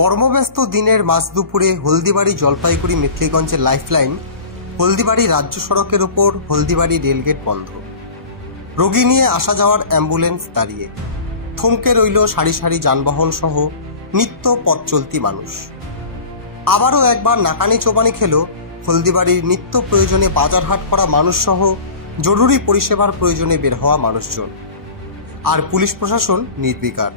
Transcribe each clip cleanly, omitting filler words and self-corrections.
কর্মব্যস্ত দিনের মাঝ দুপুরে হলদিবাড়ি জলপাইগুড়ি মেখলিগঞ্জের লাইফলাইন হলদিবাড়ি রাজ্য সড়কের ওপর হলদিবাড়ি রেলগেট বন্ধ। রোগী নিয়ে আসা যাওয়ার অ্যাম্বুলেন্স দাঁড়িয়ে, থমকে রইল সারি সারি যানবাহন সহ নিত্য পথ চলতি মানুষ। আবারও একবার নাকানি চোবানি খেল হলদিবাড়ির নিত্য প্রয়োজনে বাজার হাট করা মানুষ সহ জরুরি পরিষেবার প্রয়োজনে বের হওয়া মানুষজন। আর পুলিশ প্রশাসন নির্বিকার,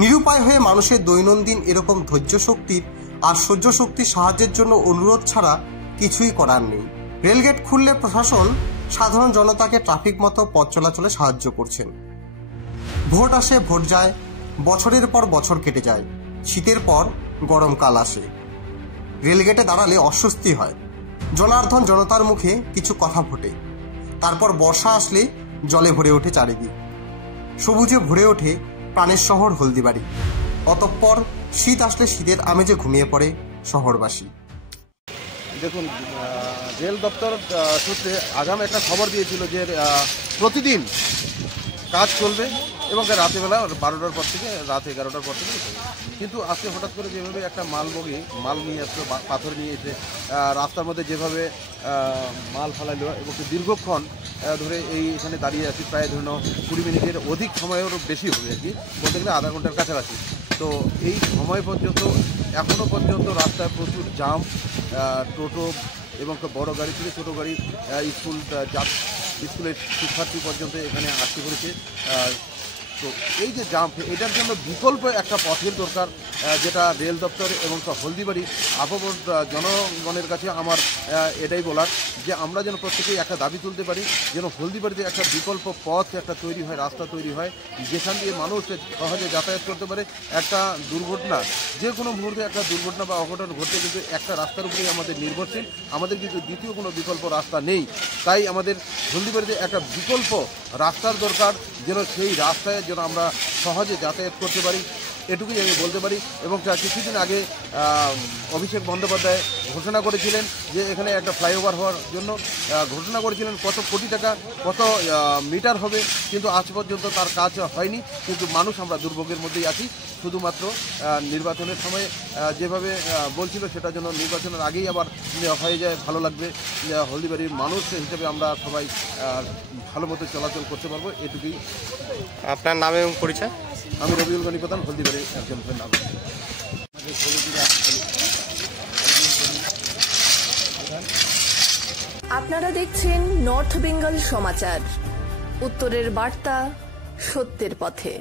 নিরুপায় হয়ে মানুষের দৈনন্দিন এরকম ধৈর্য শক্তির আর সহ্য শক্তির সাহায্যের জন্য অনুরোধ ছাড়া কিছুই করার নেই। রেলগেট খুললে প্রশাসন সাধারণ জনতাকে ট্রাফিক মতো পথ চলাচলে সাহায্য করছেন। ভোট আসে, ভোট যায়, বছরের পর বছর কেটে যায়, শীতের পর গরমকাল আসে। রেলগেটে দাঁড়ালে অস্বস্তি হয়, জনার্দন জনতার মুখে কিছু কথা ফোটে। তারপর বর্ষা আসলে জলে ভরে ওঠে চারিদিক, সবুজে ভরে ওঠে প্রাণের শহর হলদিবাড়ি। অতঃপর শীত আসলে শীতের আমেজে ঘুমিয়ে পড়ে শহরবাসী। দেখুন, রেল দপ্তর সূত্রে আগাম একটা খবর দিয়েছিল যে প্রতিদিন কাজ চলবে এবং রাতেরবেলা 12টার পর থেকে রাত 11টার পর থেকে, কিন্তু আজকে হঠাৎ করে যেভাবে একটা মালবগি মাল নিয়ে আসলো, পাথর নিয়ে এসে রাস্তার মধ্যে যেভাবে মাল ফেলাইলো এবং দীর্ঘক্ষণ ধরে এখানে দাঁড়িয়ে আছি, প্রায় ধরুন 20 মিনিটের অধিক সময়েরও বেশি হবে আর কি, বলতে গেলে আধা ঘন্টার কাছাকাছি। তো এই সময় পর্যন্ত এখনও পর্যন্ত রাস্তায় প্রচুর জাম, টোটো এবং বড় গাড়ি থেকে ছোটো গাড়ি, স্কুলের শিক্ষার্থী পর্যন্ত এখানে আসতে করেছে। তো এই যে জাম, এটার জন্য বিকল্প একটা পথের দরকার, যেটা রেল দপ্তর এবং হলদিবাড়ি আপামর জনগণের কাছে আমার এটাই বলার, যে আমরা যেন প্রত্যেকেই একটা দাবি তুলতে পারি, যেন হলদিবাড়িতে একটা বিকল্প পথ একটা তৈরি হয়, রাস্তা তৈরি হয়, যেখান দিয়ে মানুষ সহজে যাতায়াত করতে পারে। একটা দুর্ঘটনা, যে কোনো মুহূর্তে একটা দুর্ঘটনা বা অঘটন ঘটতে কিন্তু একটা রাস্তার উপরেই আমাদের নির্ভরশীল, আমাদের কিন্তু দ্বিতীয় কোনো বিকল্প রাস্তা নেই। তাই আমাদের হলদিবাড়িতে একটা বিকল্প রাস্তার দরকার, যেন সেই রাস্তায় যেন আমরা সহজে যাতায়াত করতে পারি, এটুকুই আমি বলতে পারি। এবং কিছুদিন আগে অভিষেক বন্দ্যোপাধ্যায় ঘোষণা করেছিলেন যে এখানে একটা ফ্লাইওভার হওয়ার জন্য ঘোষণা করেছিলেন, কত কোটি টাকা, কত মিটার হবে, কিন্তু আজ পর্যন্ত তার কাজ হয়নি। কিন্তু মানুষ আমরা দুর্ভোগের মধ্যেই আছি। শুধুমাত্র নির্বাচনের সময় যেভাবে বলছিল, সেটা যেন নির্বাচনের আগেই আবার হয়ে যায়, ভালো লাগবে। হলদিবাড়ির মানুষ হিসেবে আমরা সবাই ভালো মতো চলাচল করতে পারবো, এটুকুই। আপনার নাম এবং পরিচয়? আমি রবিউল গনি প্রধান, হলদিবাড়ির একজন নাম। আপনারা দেখছেন নর্থ বেঙ্গল সমাচার, উত্তরের বার্তা, সত্যের পথে।